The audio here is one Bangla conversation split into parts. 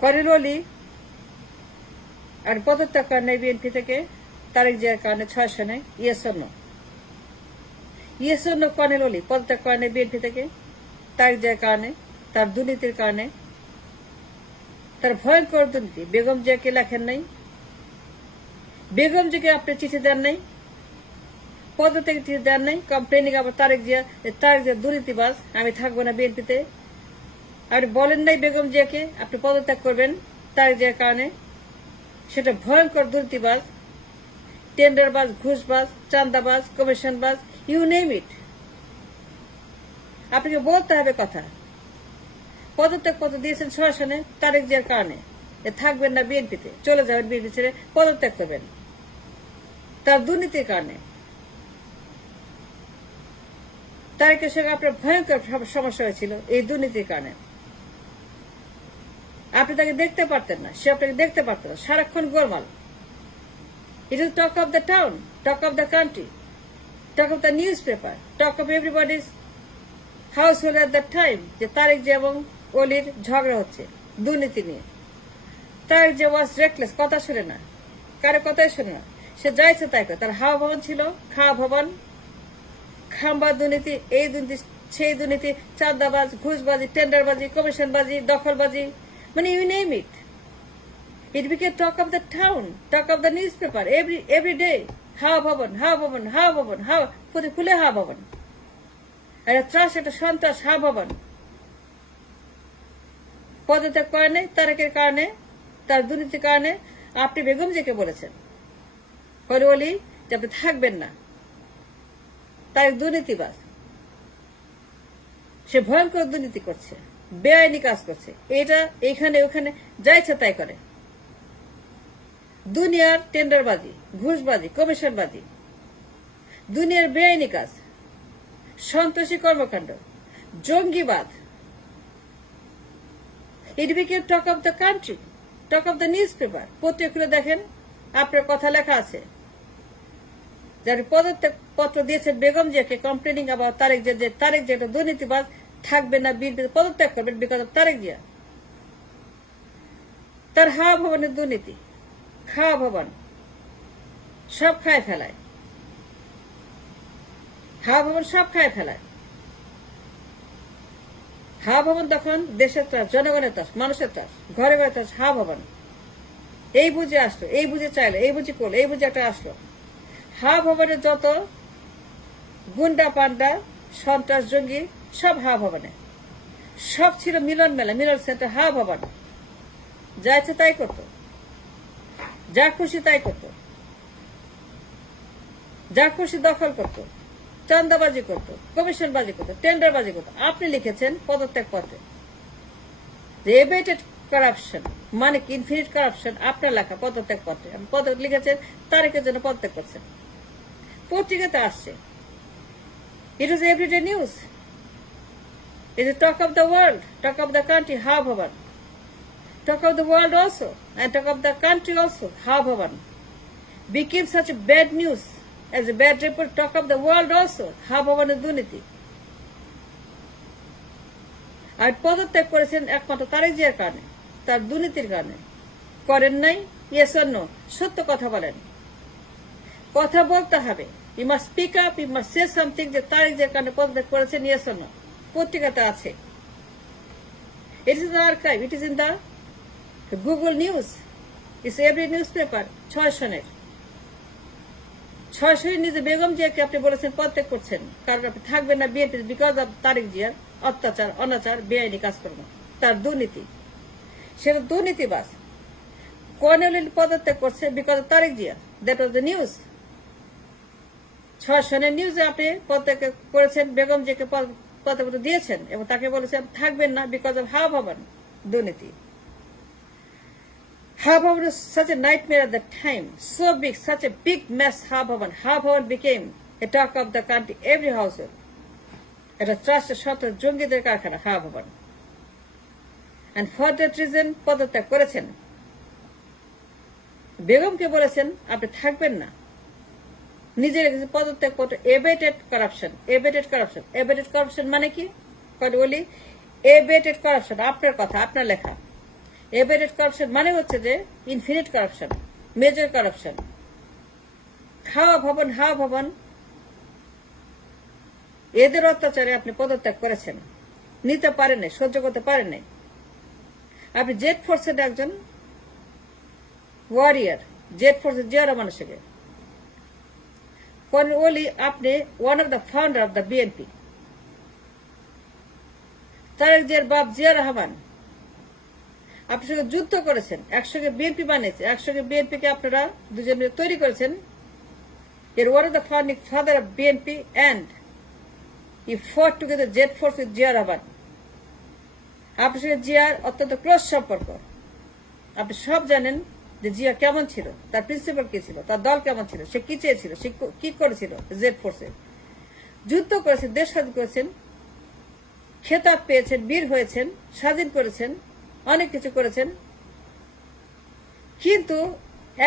করিল অলি আর পদত্যাগ করেন নাই বিএনপি থেকে তারেক জিয়ার কারণে 6 সনে yes or no? Yes or no করিল অলি পদত্যাগ করেন নাই বিএনপি থেকে তারেক জিয়ার কারণে, তার দুর্নীতির কারণে, তার ভয়ঙ্কর দুর্নীতি। বেগম জিয়াকে লেখেন নাই, বেগম জিয়াকে আপনি চিঠি দেন নাই, পদত্যাগ চিঠি দেন নাই, কমপ্লেনিং আবার তারেক জিয়া দুর্নীতিবাজ, আমি থাকবো না বিএনপিতে। আপনি বলেন নাই বেগম জিয়াকে আপনি পদত্যাগ করবেন তারেক জিয়ার কারণে। সেটা ভয়ঙ্কর দুর্নীতিবাজ, টেন্ডারবাজ, ঘুষবাজ, চাঁদাবাজ, কমিশনবাজ, ইউ নেম ইট। আপনাকে বলতে হবে কথা। পদত্যাগ পত্র দিয়েছেন 6 সনে তারেক জিয়ার কারণে, থাকবেন না বিএনপিতে, চলে যাবেন বিএনপি ছেড়ে, পদত্যাগ করবেন তার দুর্নীতির কারণে। তারেকের সঙ্গে আপনার ভয়ঙ্কর সমস্যা হয়েছিল এই দুর্নীতির কারণে। আপনি তাকে দেখতে পারতেন না, সে আপনাকে দেখতে পারত না, সারাক্ষণ গোলমাল। It is talk of the town, talk of the country, talk of the newspaper, talk of everybody's household at the time যে তারেক জিয়া এবং অলির ঝগড়া হচ্ছে দুর্নীতি নিয়ে। তারেক জিয়া ওয়াজ রেকলেস, কথা শুনে না, কারো কথাই শুনে না, সে যাইছে তাই করে। তার হাওয়া ভবন ছিল, খাওয়া ভবন, খাম্বা দুর্নীতি, এই দুর্নীতি, সেই দুর্নীতি, চাঁদাবাজ, ঘুষবাজি, টেন্ডারবাজি, কমিশনবাজি, দখলবাজি, মানে you name it. It became talk of the town, talk of the newspaper, every day. হাওয়া ভবন, হাওয়া ভবন, হাওয়া ভবন, হাওয়া প্রতি খুলে হাওয়া ভবন। একটা ত্রাস, একটা সন্ত্রাস, হাওয়া ভবন। পদত্যাগ করে নেই তারেকের কারণে, তার দুর্নীতির কারণে। আপনি বেগম জিয়াকে বলেছেন অলি যে আপনি থাকবেন না, তারেক দুর্নীতিবাজ, সে ভয়ঙ্কর দুর্নীতি করছে, বেআইনি কাজ করছে, এটা এখানে ওখানে যা ইচ্ছা তাই করে। দুনিয়ার টেন্ডারবাজি, ঘুষবাজি, কমিশনবাজি, দুনিয়ার বেআইনি কাজ, সন্ত্রাসী কর্মকাণ্ড, জঙ্গিবাদ। ইট became talk of the country, talk of the news paper. পত্রিকা খুলে দেখেন, আপনার কথা লেখা আছে। যারা পদত্যাগ পত্র দিয়েছেন বেগম জিয়াকে, কমপ্লেনিং আবার তারেক জিয়া, যে তারেক জিয়া একটা দুর্নীতিবাজ, থাকবেন না বিএনপিতে, পদত্যাগ করবেন বিকজ অফ তারেক জিয়া। তার হাওয়া ভবনের দুর্নীতি, খাওয়া ভবন সব খায় ফেলায়, হাওয়া ভবন সব খায় ফেলায়। হাওয়া ভবন তখন দেশের ত্রাস, জনগণের ত্রাস, মানুষের ত্রাস, ঘরে ঘরে ত্রাস। হাওয়া ভবন এই বুঝে আসলো, এই বুঝে চাইলো, এই বুঝে করলো, এই বুঝে একটা আসলো। হাওয়া ভবনের যত গুন্ডা পান্ডা, সন্ত্রাস, জঙ্গি, সব হাওয়া ভবনে। সব ছিল মিলন মেলা, মিলন সেন্টার, হাওয়া ভবন। যা ইচ্ছে তাই করতো, যা খুশি তাই করত, যা খুশি দখল করত, চাঁদাবাজি করত, কমিশনবাজি করত, টেন্ডারবাজি করত। আপনি লিখেছেন পদত্যাগ পত্রে যে এবেটেড কারাপশন, মানে কি ইনফিনিট কারাপশন, আপনার লেখা পদত্যাগ পত্রে। আপনি লিখেছেন তারেকের জন্য পদত্যাগ করছেন, পত্রিকাতে আসছে। It is everyday news, it is talk of the world, talk of the country, Hawa Bhaban. Talk of the world also, and talk of the country also, Hawa Bhavan. Became such a bad news, as a bad report, talk of the world also, Hawa Bhavan এর দুর্নীতি। আর পদত্যাগ করেছেন একমাত্র তারেক জিয়ার কারণে, তার দুর্নীতির কারণে। করেন নাই, ইয়েস অর নো? সত্য কথা বলেন, কথা বলতে হবে। You must speak up, you must say something যে তারেক জিয়ার কারণে পদত্যাগ করেছেন, ইয়েস অর নো? পত্রিকাতে আছে। It is in the archive, it is in the Google News, it's every newspaper, 6 সনের। 6 সনের নিজে বেগম জিয়াকে আপনি বলেছেন পদত্যাগ করছেন, কারণ আপনি থাকবেন না বিএনপি বিকজ অফ তারেক জিয়ার অত্যাচার, অনাচার, বেআইনি কাজকর্ম, তার দুর্নীতি। সেটা দুর্নীতিবাজ। কর্নেল পদত্যাগ করছে because of Tarique Zia, that was the news. 6 সনের নিউজে আপনি পদত্যাগ করেছেন, বেগম জিয়াকে পদত্যাগ দিয়েছেন এবং তাকে বলেছেন থাকবেন না বিকজ অফ হাওয়া ভবন দুর্নীতি। Hawa Bhavan was such a nightmare at the time, so big, such a big mess. Hawa Bhavan became a talk of the country, every household. It was trust shot of জঙ্গিদের কারখানা, Hawa Bhavan. And for that reason, পদত্যাগ করেছেন। বেগমকে বলেছেন আপনি থাকবেন না, নিজের পদত্যাগ পত্র। এবেটেড কারাপশন, এবেটেড কারাপশন, এবেটেড কারাপশন মানে কি? বলি এবেটেড কারাপশন, আপনার কথা, আপনার লেখা। এভারেট কারাপশন মানে হচ্ছে যে ইনফিনিট কারাপশন, মেজর কারাপশন। খাওয়া ভবন, হাওয়া ভবন, এদের অত্যাচারে আপনি পদত্যাগ করেছেন, নিতে পারেন নাই, সহ্য করতে পারেন নাই। আপনি জেড ফোর্সের একজন ওয়ারিয়ার, জেড ফোর্সের জিয়া রহমানের সঙ্গে কর্নেল ওলি, আপনি one of the founder of the BNP. Tarique জিয়ার বাপ জিয়া রহমান, আপনার সঙ্গে যুদ্ধ করেছেন, একসঙ্গে বিএনপি বানিয়েছে, একসঙ্গে বিএনপিকে আপনারা দুজন মিলে তৈরি করেছেন। এর one of the founding father of BNP and he fought together Z force with Zia Rahman. আপনার সঙ্গে জিয়ার অত্যন্ত ক্লোজ সম্পর্ক। আপনি সব জানেন যে জিয়া কেমন ছিল, তার প্রিন্সিপাল কি ছিল, তার দল কেমন ছিল, সে কি চেয়েছিল, সে কি করেছিল। জেড ফোর্সে যুদ্ধ করেছেন, দেশ স্বাধীন করেছেন, খেতাব পেয়েছেন, বীর হয়েছেন, স্বাধীন করেছেন, অনেক কিছু করেছেন। কিন্তু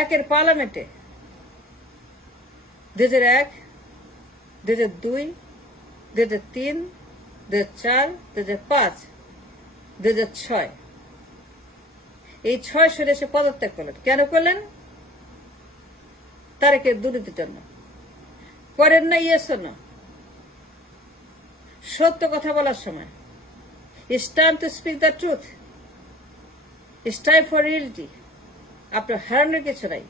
একের পার্লামেন্টে 2001, 2002, 2003, 2004, 2005, 2006 এই 6 সনে এসে পদত্যাগ করলেন। কেন করলেন? তারেকের দুর্নীতির জন্য। করেন না ইয়েস না, সত্য কথা বলার সময়। It's time to speak the truth. It's time for reality. আপনার হারানোর কিছু নাই,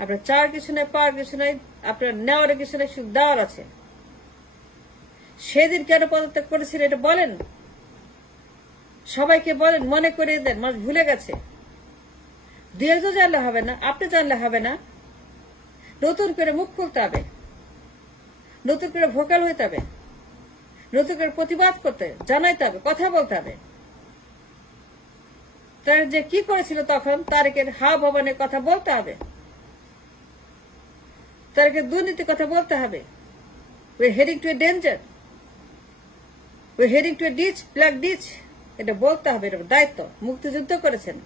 আপনার চাওয়ার কিছু নাই, পাওয়ার কিছু নাই, আপনার নেওয়ার কিছু নাই, শুধু দেওয়ার আছে। সেদিন কেন পদত্যাগ করেছিলেন এটা বলেন, সবাইকে বলেন, মনে করিয়ে দেন। মানুষ ভুলে গেছে। দু একজন জানলে হবে না, আপনি জানলে হবে না। নতুন করে মুখ খুলতে হবে, নতুন করে ভোকাল হইতে হবে, নতুন করে প্রতিবাদ করতে, জানাইতে হবে, কথা বলতে হবে। তার যে কি করেছিল তখন, তারেকের হাওয়া ভবনের কথা বলতে হবে, তারেকের দুর্নীতির কথা বলতে হবে। We're heading to a danger. We're heading to a ditch, black ditch. এটা বলতে হবে, এটা দায়িত্ব। মুক্তিযুদ্ধ করেছেন,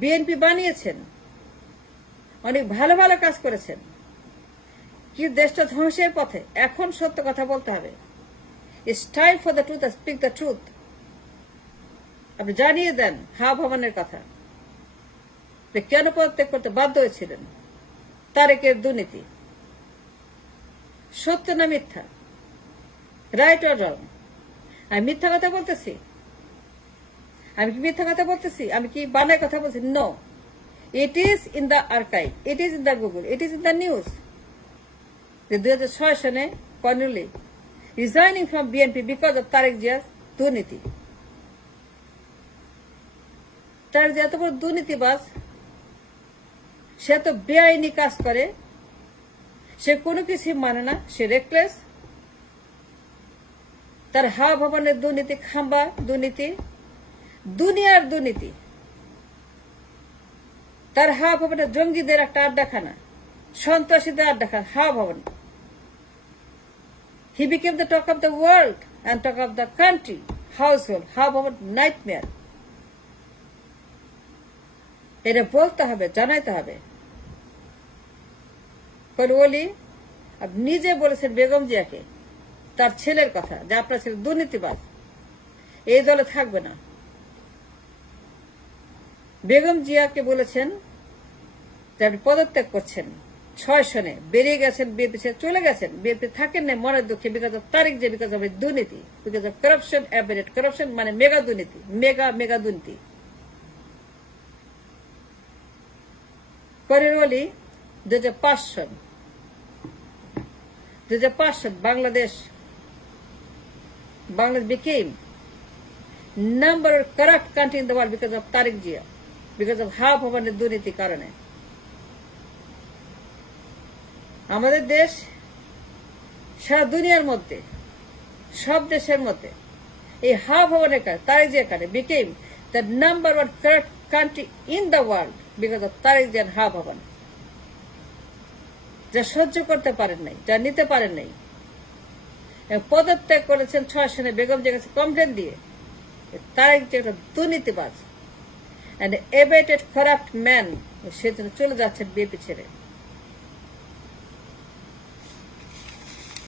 বিএনপি বানিয়েছেন, অনেক ভালো ভালো কাজ করেছেন, কি দেশটা ধ্বংসের পথে। এখন সত্য কথা বলতে হবে। It's time for the truth and speak the truth. আপনি জানিয়ে দেন হাওয়া ভবনের কথা, কেন পদত্যাগ করতে বাধ্য হয়েছিলেন। তারেকের দুর্নীতি সত্য না মিথ্যা, রাইট অর রং? আমি মিথ্যা কথা বলতেছি? আমি কি মিথ্যা কথা বলতেছি? আমি কি বানায় কথা বলছি? No, it is in the archive, it is in the Google, it is in the news. 2006 সনে colonel resigning from BNP because of Tarique জিয়ার দুর্নীতি। তার যে এত বড় দুর্নীতিবাজ, সে তো বেআইনি কাজ করে, সে কোনো কিছু মানে না, সে রেকলেস। তার হাওয়া ভবনের দুর্নীতি, খাম্বা দুর্নীতি, দুনিয়ার দুর্নীতি। তার হাওয়া ভবনের জঙ্গিদের একটা আড্ডাখানা, সন্ত্রাসীদের আড্ডাখানা, হাওয়া ভবন। He became the talk of the world and talk of the country, household, হাওয়া ভবন nightmare. এটা বলতে হবে, জানাইতে হবে। ওলি আপনি নিজে বলেছেন বেগম জিয়াকে, তার ছেলের কথা, যে আপনার ছেলে দুর্নীতিবাজ, এই দলে থাকবে না। বেগম জিয়াকে বলেছেন যে আপনি পদত্যাগ করছেন, 6 সনে বেরিয়ে গেছেন, বিএনপি চলে গেছেন, বিএনপি থাকেন না মনের দুঃখে, because of Tarique Zia, because of দুর্নীতি, because of corruption, aberrate corruption, মানে মেগা দুর্নীতি, মেগা দুর্নীতি। Colonel Oli 2005 Son Bangladesh became number one corrupt country in the world because of Tariq Jia, because of হাওয়া ভবনের দুর্নীতির কারণে। আমাদের দেশ সারা দুনিয়ার মধ্যে, সব দেশের মধ্যে এই হাওয়া ভবনের কারণে, তারেক জিয়ার কারণে became the number one corrupt country in the world because of Tarique Zia হাওয়া ভবন। যা সহ্য করতে পারেন নাই, যা নিতে পারেন নাই, পদত্যাগ করেছেন 6 সনে বেগম জিয়ার কাছে কমপ্লেন দিয়ে। তারেক জিয়া একটা দুর্নীতিবাজ, and abated corrupt man, সেজন্য চলে যাচ্ছেন বিএনপি ছেড়ে।